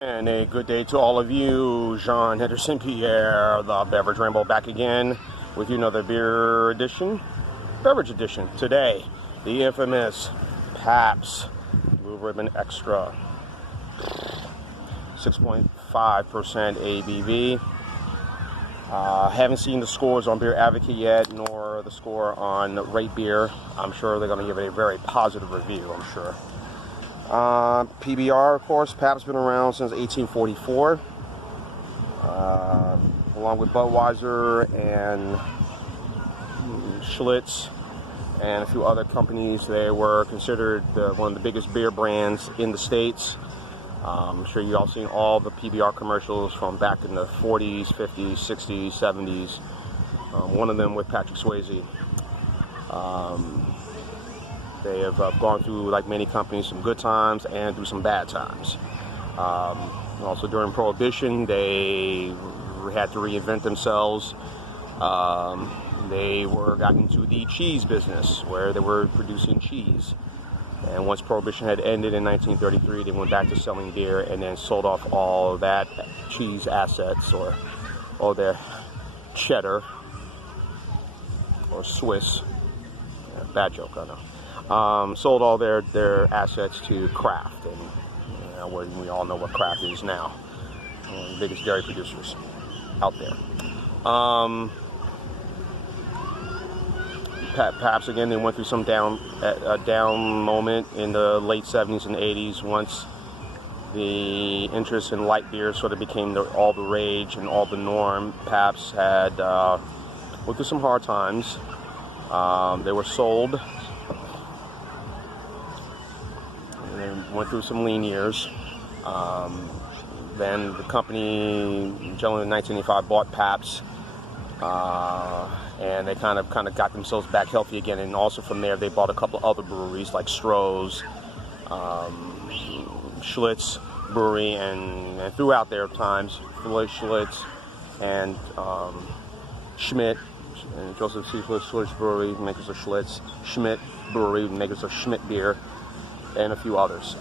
And a good day to all of you. Jean Henderson, Pierre, the Beverage Rainbow, back again with you another beverage edition. Today, the infamous Pabst Blue Ribbon Extra, 6.5% ABV. Haven't seen the scores on Beer Advocate yet, nor the score on Rate Beer. I'm sure they're going to give it a very positive review, I'm sure. PBR, of course, Pabst's been around since 1844, along with Budweiser and Schlitz and a few other companies. They were considered one of the biggest beer brands in the States. I'm sure you all seen all the PBR commercials from back in the 40s, 50s, 60s, 70s. One of them with Patrick Swayze. They have gone through, like many companies, some good times and through some bad times. Also during Prohibition, they had to reinvent themselves. They got into the cheese business, where they were producing cheese. And once Prohibition had ended in 1933, they went back to selling beer and then sold off all that cheese assets, or all their cheddar or Swiss. Yeah, bad joke, I know. Sold all their assets to Kraft, and we all know what Kraft is now, one of the biggest dairy producers out there. Pabst, again, they went through some a down moment in the late 70s and 80s once the interest in light beer sort of became all the rage and all the norm. Pabst had went through some hard times. They were sold. And went through some lean years. Then the company, generally in 1985, bought Pabst, and they kind of got themselves back healthy again. And also from there, they bought a couple of other breweries like Stroh's, Schlitz Brewery, and throughout their times, Schlitz and Schmidt, and Joseph C. Schlitz Brewery, makers of Schlitz, Schmidt Brewery, makers of Schmidt beer, and a few others.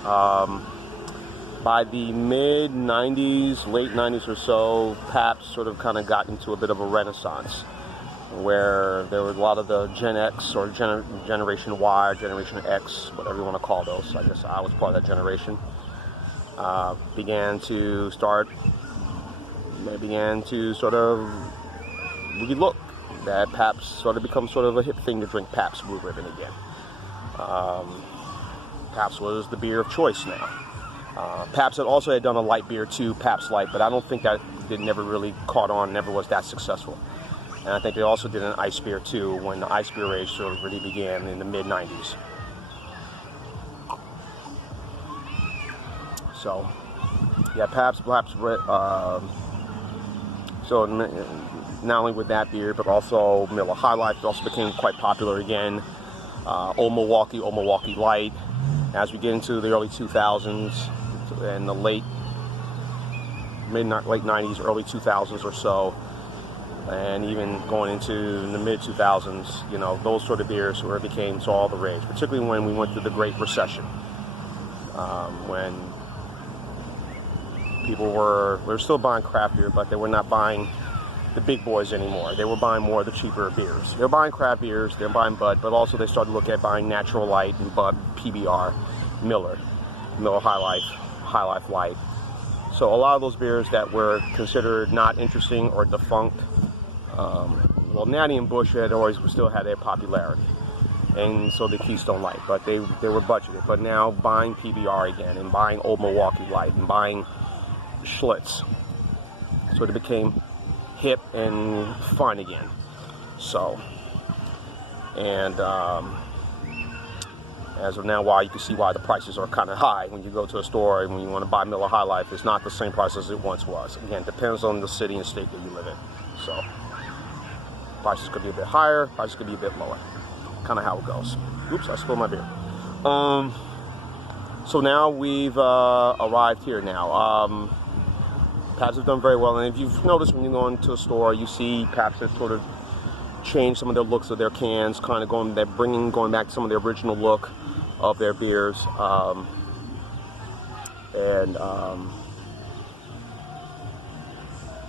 By the mid-90s, late 90s or so, Pabst sort of got into a bit of a renaissance, where there were a lot of the Gen X or Generation Y, Generation X, whatever you want to call those. I guess I was part of that generation. Began to sort of relook that Pabst sort of becomes sort of a hip thing to drink Pabst Blue Ribbon again. Pabst was the beer of choice now. Pabst had done a light beer too, Pabst Light, but I don't think that it never really caught on, never was that successful. And I think they also did an ice beer too, when the ice beer age sort of really began in the mid-90s. So, yeah, Pabst, so not only with that beer, but also Miller High Life also became quite popular again. Old Milwaukee Light. As we get into the early 2000s and the late 90s, early 2000s or so, and even going into the mid 2000s, those sort of beers where it became all the rage, particularly when we went through the Great Recession, when people were still buying craft beer, but they were not buying the big boys anymore. They were buying more of the cheaper beers. They're buying craft beers, they're buying Bud, but also they started to look at buying Natural Light and Bud, PBR, Miller High Life Light. So a lot of those beers that were considered not interesting or defunct, Natty and Busch still had their popularity, and so the Keystone Light, but they were budgeted. But now buying PBR again, and buying Old Milwaukee Light, and buying Schlitz, so it became hip and fun again. So, and as of now, you can see why the prices are kind of high when you go to a store and when you want to buy Miller High Life. It's not the same price as it once was. Again, depends on the city and state that you live in. So prices could be a bit higher, prices could be a bit lower. Kind of how it goes. Oops, I spilled my beer. So now we've arrived here now. Pabst have done very well, and if you've noticed when you go into a store, you see Pabst has sort of changed some of the looks of their cans, going back to some of the original look of their beers.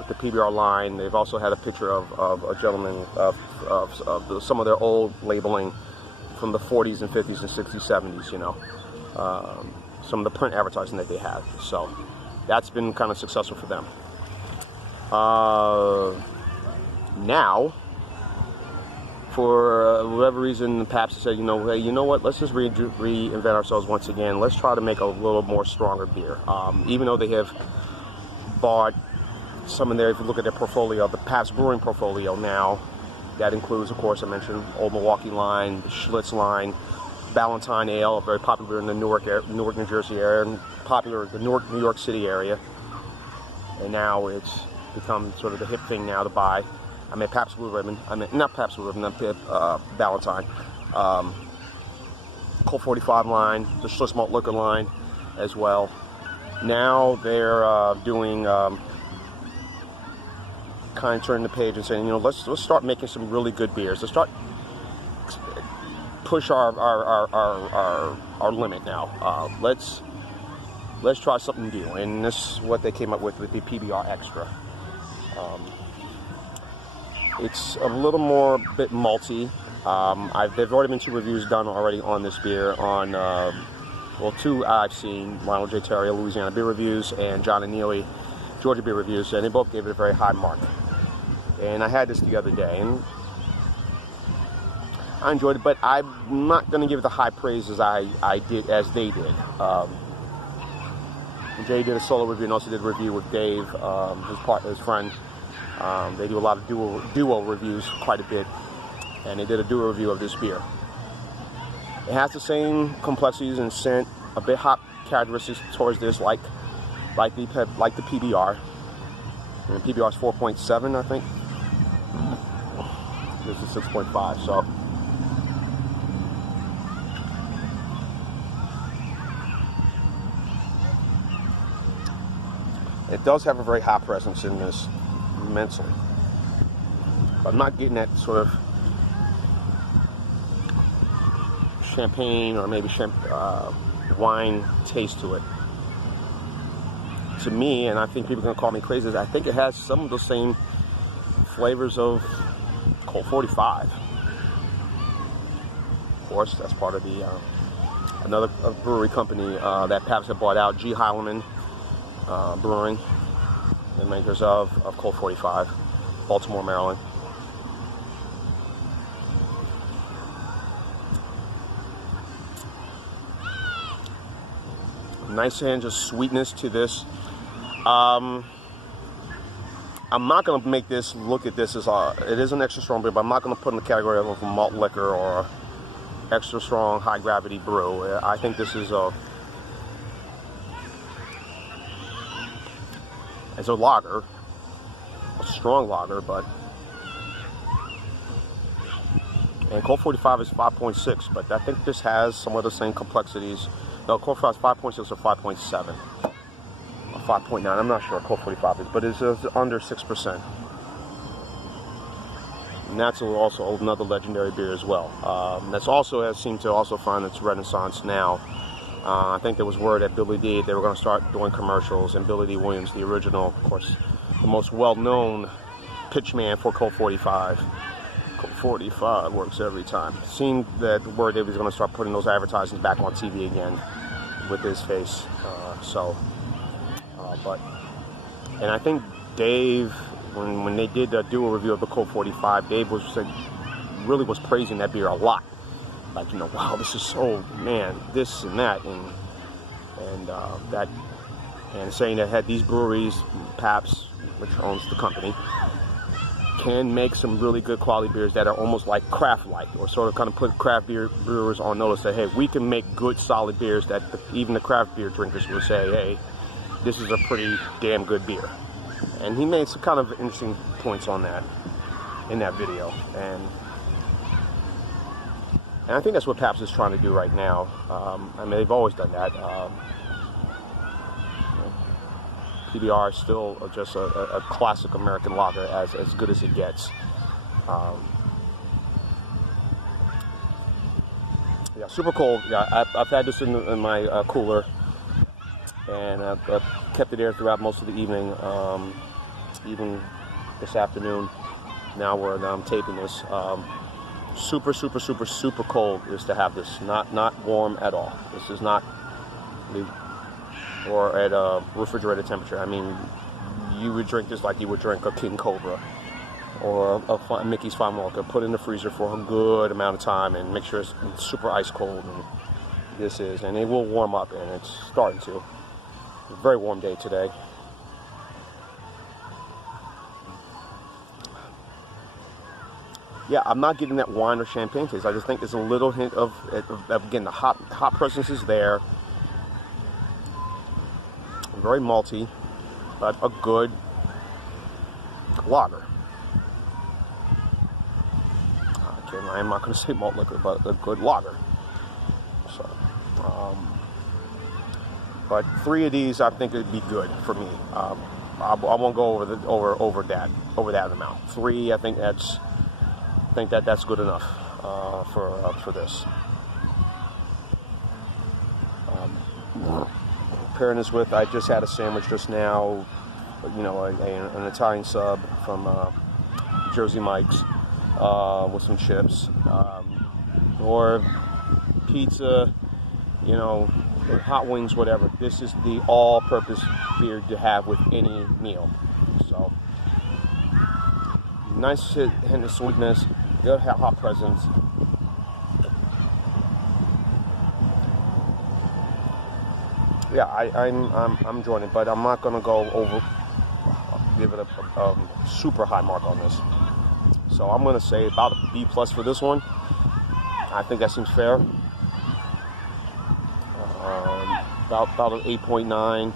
the PBR line. They've also had a picture of a gentleman of some of their old labeling from the 40s and 50s and 60s, 70s, you know. Some of the print advertising that they had. So that's been kind of successful for them. Now, for whatever reason, Pabst said, you know, hey, you know what? Let's just reinvent ourselves once again. Let's try to make a little more stronger beer. Even though they have bought some in there, if you look at their portfolio, the Pabst Brewing portfolio now, that includes, of course, I mentioned Old Milwaukee line, the Schlitz line, Ballantine Ale, very popular in the Newark, New Jersey area, and popular in the Newark, New York City area. And now it's become sort of the hip thing now to buy. I mean, Pabst Blue Ribbon. I mean, not Pabst Blue Ribbon, Ballantine. Colt 45 line, the Schlitz Malt Liquor line as well. Now they're doing kind of turning the page and saying, you know, let's start making some really good beers. Let's start push our limit now. Let's try something new, and this is what they came up with the PBR Extra. It's a little more bit malty. There've already been 2 reviews done already on this beer on, well, 2 I've seen, Ronald J. Terry, Louisiana Beer Reviews, and John and Neely, Georgia Beer Reviews, and they both gave it a very high mark. And I had this the other day, and I enjoyed it, but I'm not going to give it the high praise as they did. Jay did a solo review and also did a review with Dave, his friend. They do a lot of duo reviews quite a bit, and they did a duo review of this beer. It has the same complexities and scent, a bit hop characteristics towards this, like the PBR. And the PBR is 4.7, I think. This is 6.5, so. It does have a very high presence in this, immensely. But I'm not getting that sort of champagne or maybe wine taste to it. To me, and I think people are going to call me crazy, I think it has some of the same flavors of Colt 45. Of course, that's part of the another brewery company that Pabst had bought out, G. Heilemann Brewing, the makers of Colt 45, Baltimore, Maryland. Nice and just sweetness to this. I'm not going to make this look at this as it is an extra strong beer, but I'm not going to put in the category of a malt liquor or extra strong high gravity brew. I think this is as a lager, a strong lager, but and Colt 45 is 5.6, but I think this has some of the same complexities. No, Colt 45 is 5.6 or 5.7. 5.9, I'm not sure Colt 45 is, but it's under 6%. And that's also another legendary beer as well. That's also has seemed to also find its renaissance now. I think there was word at Billy D they were going to start doing commercials, and Billy D Williams, the original, of course, the most well-known pitchman for Colt 45. Colt 45 works every time. Seemed that the word they was going to start putting those advertisements back on TV again with his face. And I think Dave, when they did do a review of the Colt 45, Dave really was praising that beer a lot. Like, you know, wow, this is so, man, this and that, and saying that had these breweries, Pabst, which owns the company, can make some really good quality beers that are almost like craft-like, or sort of kind of put craft beer brewers on notice that, hey, we can make good, solid beers that even the craft beer drinkers will say, hey, this is a pretty damn good beer. And he made some kind of interesting points on that in that video. And I think that's what Pabst is trying to do right now. I mean, they've always done that. PBR is still just a classic American lager, as good as it gets. Yeah, super cold. Yeah, I've had this in my cooler, and I've kept it there throughout most of the evening. even this afternoon. Now I'm taping this. Super cold is to have this. Not warm at all. This is not, or at a refrigerated temperature. I mean, you would drink this like you would drink a King Cobra or a Mickey's Fine Walker. Put it in the freezer for a good amount of time and make sure it's super ice cold. And this is, and it will warm up, and it's starting to. A very warm day today. Yeah, I'm not getting that wine or champagne taste. I just think there's a little hint of again, the hop presence is there. Very malty, but a good lager. I'm not going to say malt liquor, but a good lager. So, but 3 of these, I think it'd be good for me. I won't go over that amount. 3, I think that's good enough for this. Pairing this with, I just had a sandwich just now. You know, an Italian sub from Jersey Mike's. With some chips, or pizza, you know, hot wings, whatever. This is the all-purpose beer to have with any meal. So, nice hint of sweetness, good hot presence. Yeah, I'm enjoying it, but I'm not gonna give it a super high mark on this. So I'm going to say about a B+ for this one. I think that seems fair. About an 8.9,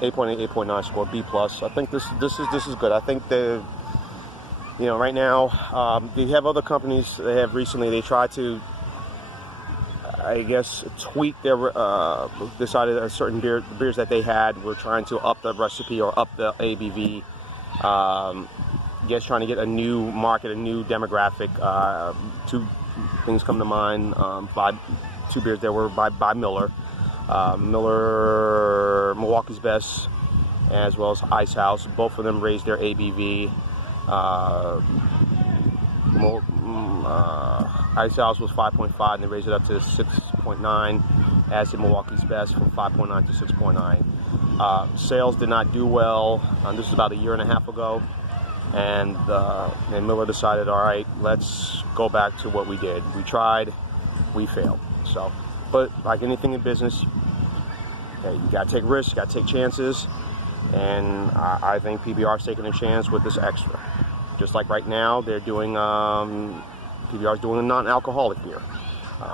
8.8, 8.9 score, B+. I think this is good. I think right now, they have other companies. They tried to, I guess, tweak their, decided that certain beers that they had were trying to up the recipe or up the ABV. Trying to get a new market, a new demographic. 2 things come to mind. 2 beers that were by Miller. Milwaukee's Best, as well as Ice House. Both of them raised their ABV. Ice House was 5.5, and they raised it up to 6.9, as did Milwaukee's Best from 5.9 to 6.9. Sales did not do well. This was about a year and a half ago. And Miller decided, all right, let's go back to what we did. We tried, we failed. So, but like anything in business, hey, you gotta take risks, you gotta take chances, and I think PBR is taking a chance with this extra. Just like right now, they're doing PBR is doing a non-alcoholic beer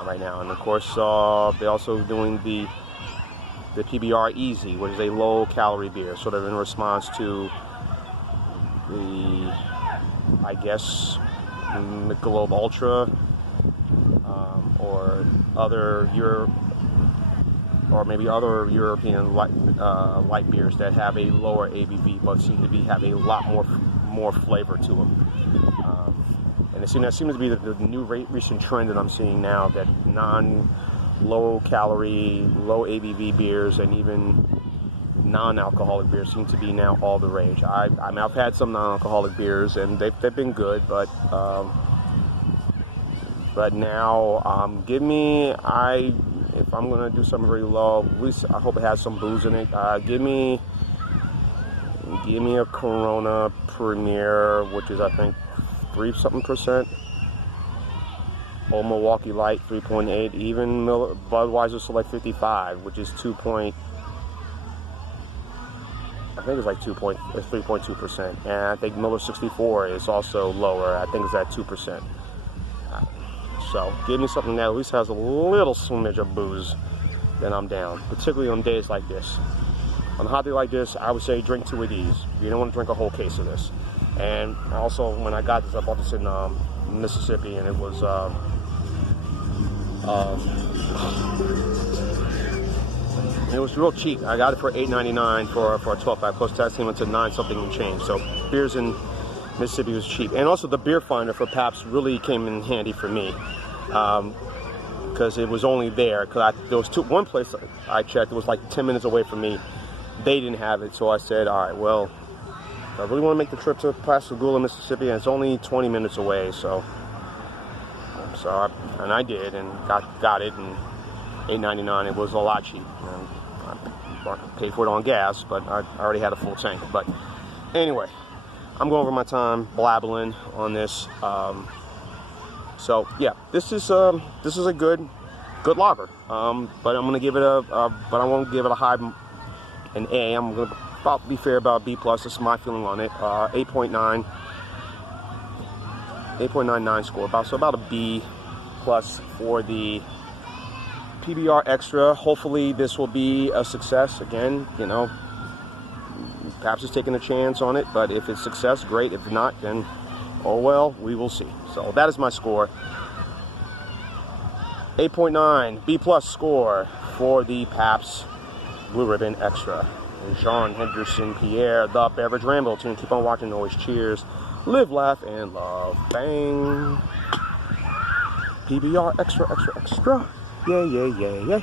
right now, and of course they're also doing the PBR Easy, which is a low-calorie beer, sort of in response to the, I guess, Michelob Ultra, or other maybe other European light beers that have a lower ABV but seem to have a lot more flavor to them. And that seems to be the new recent trend that I'm seeing now, that low calorie, low ABV beers and even non-alcoholic beers seem to be now all the rage. I've had some non-alcoholic beers and they've been good, but now if I'm gonna do something very low, at least I hope it has some booze in it. Give me a Corona Premier, which is I think 3-something%. Old Milwaukee Light 3.8. Even Budweiser Select 55, which is 3.2%, and I think Miller 64 is also lower. I think it's at 2%. So give me something that at least has a little smidge of booze, then I'm down. Particularly on days like this. On a hot day like this, I would say drink 2 of these. You don't want to drink a whole case of this. And also, when I got this, I bought this in Mississippi, and it was real cheap. I got it for $8.99 for a 12-pack. Plus tax came into 9-something and change. So beers in Mississippi was cheap. And also the beer finder for Pabst really came in handy for me, because it was only there. Because there was one place I checked. It was like 10 minutes away from me, they didn't have it, so I said, all right, well, I really want to make the trip to Pascagoula, Mississippi, and it's only 20 minutes away, so I did, and got it, and $8.99. It was a lot cheap. I paid for it on gas, but I already had a full tank. But anyway, I'm going over my time blabbling on this. So yeah, this is a good lager. But I'm gonna give it but I won't give it a high an A. I'm gonna be fair about B plus. This is my feeling on it. 8.99 score. About a B plus for the PBR Extra. Hopefully this will be a success. Again, you know, Pabst is taking a chance on it, but if it's success, great. If not, then oh well, we will see. So that is my score. 8.9 B plus score for the Pabst Blue Ribbon Extra. And Jean Henderson Pierre, the Beverage Ramble. Tune, keep on watching. Always cheers. Live, laugh, and love. Bang. PBR Extra, extra, extra. Yeah, yeah, yeah, yeah.